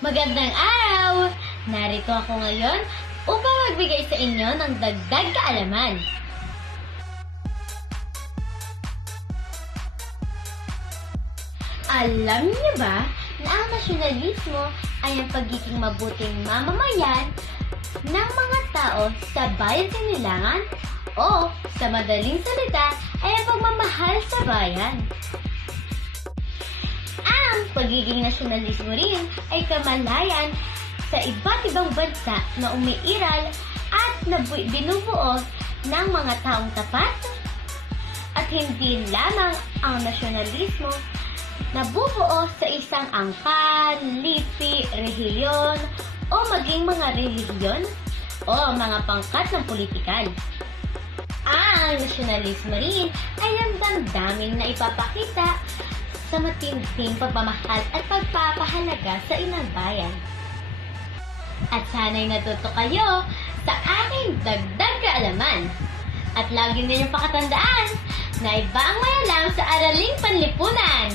Magandang araw! Narito ako ngayon upang magbigay sa inyo ng dagdag kaalaman. Alam niyo ba na ang nasyonalismo ay ang pagiging mabuting mamamayan ng mga tao sa bayan sinilangan o sa madaling salita ay ang pagmamahal sa bayan. Ang pagiging nasyonalismo rin ay kamalayan sa iba't ibang bansa na umiiral at binubuo ng mga taong tapat at hindi lamang ang nasyonalismo nabubuo sa isang angkan, lipi, rehiyon o maging mga relihiyon o mga pangkat ng politikal. Ang nasyonalismo rin ay ang damdamin na ipapakita sa matinding pagmamahal at pagpapahalaga sa inang bayan. At sana'y natuto kayo sa aking dagdag kaalaman. At lagi ninyong pakatandaan na iba ang mayalang sa araling panlipunan.